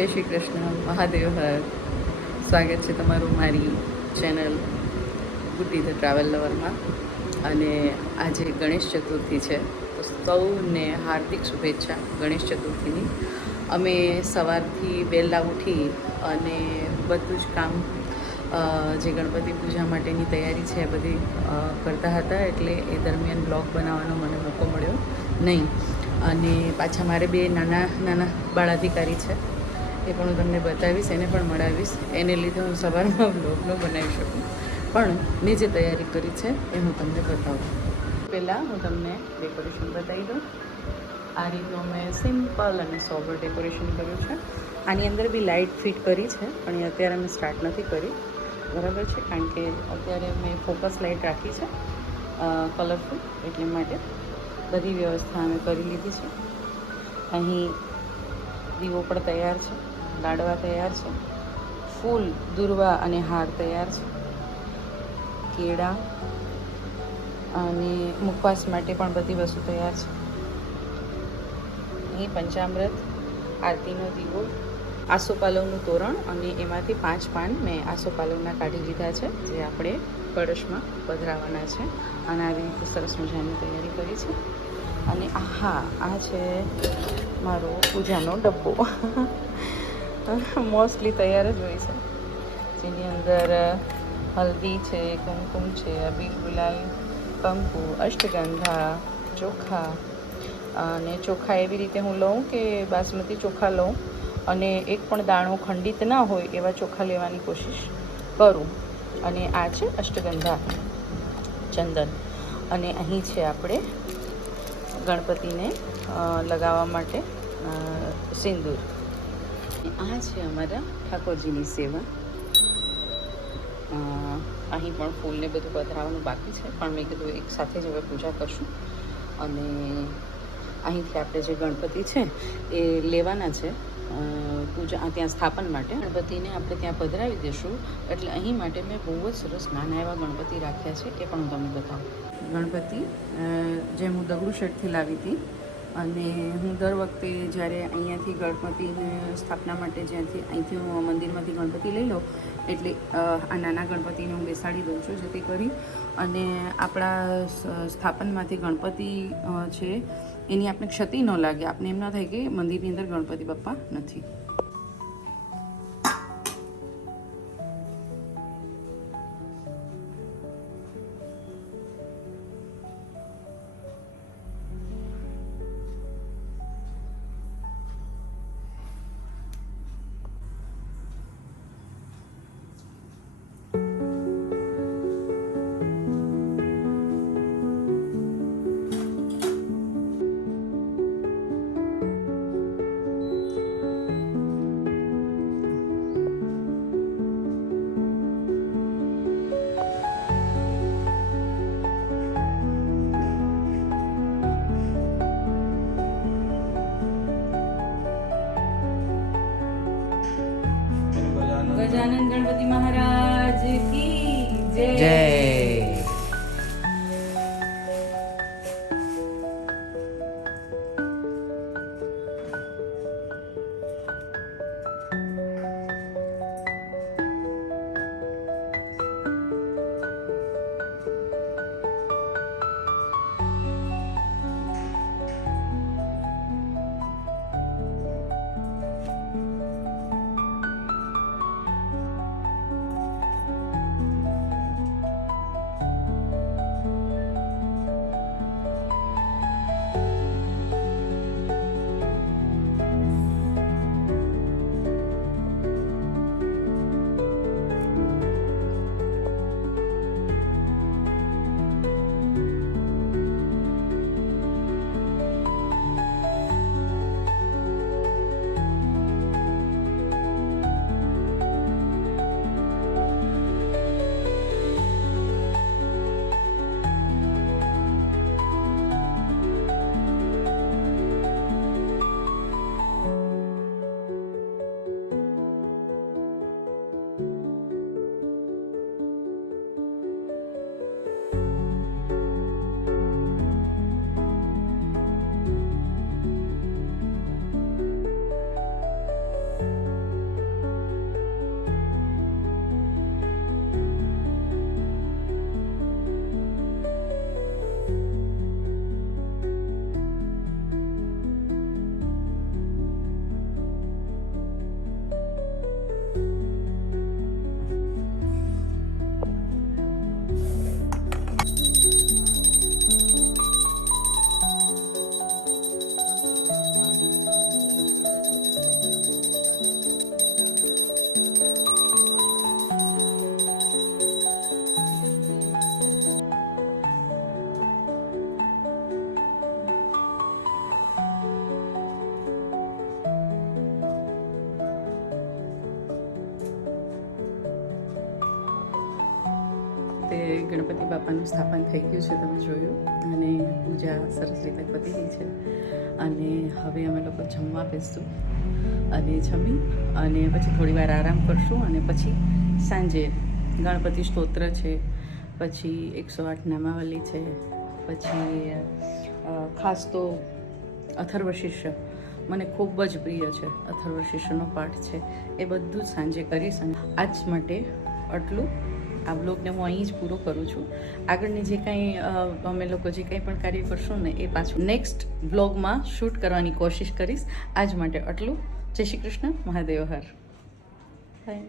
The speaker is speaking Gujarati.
જય શ્રી કૃષ્ણ, મહાદેવ હર. સ્વાગત છે તમારું મારી ચેનલ ગુડ્ડી ધ ટ્રાવેલ લવરમાં. અને આજે ગણેશ ચતુર્થી છે, તો સૌને હાર્દિક શુભેચ્છા ગણેશ ચતુર્થીની. અમે સવારથી વહેલા ઉઠી અને બધું જ કામ જે ગણપતિ પૂજા માટેની તૈયારી છે એ બધી કરતા હતા, એટલે એ દરમિયાન બ્લોગ બનાવવાનો મને મોકો મળ્યો નહીં. અને પાછા મારે બે નાના બાળાધિકારી છે, એ પણ હું તમને બતાવીશ, એને પણ મળાવીશ. એને લીધે હું સવારમાં બ્લોગ ન બનાવી શકું, પણ મેં જે તૈયારી કરી છે એ હું તમને બતાવું. પહેલાં હું તમને ડેકોરેશન બતાવી દઉં. આ રીતનું મેં સિમ્પલ અને સોબર ડેકોરેશન કર્યું છે. આની અંદર બી લાઇટ ફિટ કરી છે, પણ એ અત્યારે મેં સ્ટાર્ટ નથી કરી, બરાબર છે, કારણ કે અત્યારે મેં ફોકસ લાઇટ રાખી છે કલરફુલ, એટલે માટે બધી વ્યવસ્થા અમે કરી લીધી છે. અહીં દીવો પણ તૈયાર છે, લાડવા તૈયાર છે, ફૂલ દુર્વા અને હાર તૈયાર છે, કેળા અને મુખવાસ માટે પણ બધી વસ્તુ તૈયાર છે. અહીં પંચામૃત, આરતીનો દીવો, આસોપાલવનું તોરણ, અને એમાંથી 5 પાન મેં આસોપાલવના કાઢી લીધા છે, જે આપણે કળશમાં પધરાવાના છે. અને આવી રીતે સરસ મજાની તૈયારી કરી છે. અને આ છે મારો પૂજાનો ડબ્બો. મોસ્ટલી તૈયાર જ હોય છે, જેની અંદર હલ્દી છે, કુમકુમ છે, અબીલ ગુલાલ, કંકુ, અષ્ટગંધા, ચોખા. અને ચોખા એવી રીતે હું લઉં કે બાસમતી ચોખા લઉં અને એક પણ દાણો ખંડિત ના હોય એવા ચોખા લેવાની કોશિશ કરું. અને આ છે અષ્ટગંધા, ચંદન. અને અહીં છે આપણે ગણપતિને લગાવવા માટે સિંદૂર. આ છે અમારા ઠાકોરજીની સેવા. અહીં પણ ફૂલને બધું પધરાવવાનું બાકી છે, પણ મેં કીધું એક સાથે જ હવે પૂજા કરશું. અને અહીંથી આપણે જે ગણપતિ છે એ લેવાના છે પૂજા ત્યાં સ્થાપન માટે. ગણપતિને આપણે ત્યાં પધરાવી દઈશું, એટલે અહીં માટે મેં બહુ જ સરસ નાના એવા ગણપતિ રાખ્યા છે, એ પણ હું તમને બતાવું. ગણપતિ જેમ હું દગડુ શેઠથી લાવી હતી, અને હું દર વખતે જ્યારે અહીંયાથી ગણપતિને સ્થાપના માટે અહીંથી હું મંદિરમાંથી ગણપતિ લઈ લઉં, એટલે આ નાના ગણપતિને હું બેસાડી દઉં છું, જેથી કરી અને આપણા સ્થાપનમાંથી ગણપતિ છે એની આપણે ક્ષતિ ન લાગે, આપણે એમ ના થાય કે મંદિરની અંદર ગણપતિ બાપ્પા નથી. ગજાનન ગણપતિ મહારાજ કી જય. ગણપતિ બાપાનું સ્થાપન થઈ ગયું છે, તમે જોયું, અને પૂજા સરસ રીતે પતી ગઈ છે. અને હવે અમે લોકો જમવા બેસશું અને જમી અને પછી થોડી વાર આરામ કરશું અને પછી સાંજે ગણપતિ સ્તોત્ર છે, પછી 108 નામાવલી છે, પછી ખાસ તો અથર્વશીર્ષ મને ખૂબ જ પ્રિય છે. અથર્વશીર્ષનો પાઠ છે એ બધું જ સાંજે કરીશ. અને આજ માટે આટલું. આ બ્લોગને હું અહીં જ પૂરો કરું છું. આગળની જે કાંઈ અમે લોકો જે કંઈ પણ કાર્ય કરશું ને એ પાછું નેક્સ્ટ બ્લોગમાં શૂટ કરવાની કોશિશ કરીશ. આજ માટે આટલું. જય શ્રી કૃષ્ણ. મહાદેવ હર. બાય.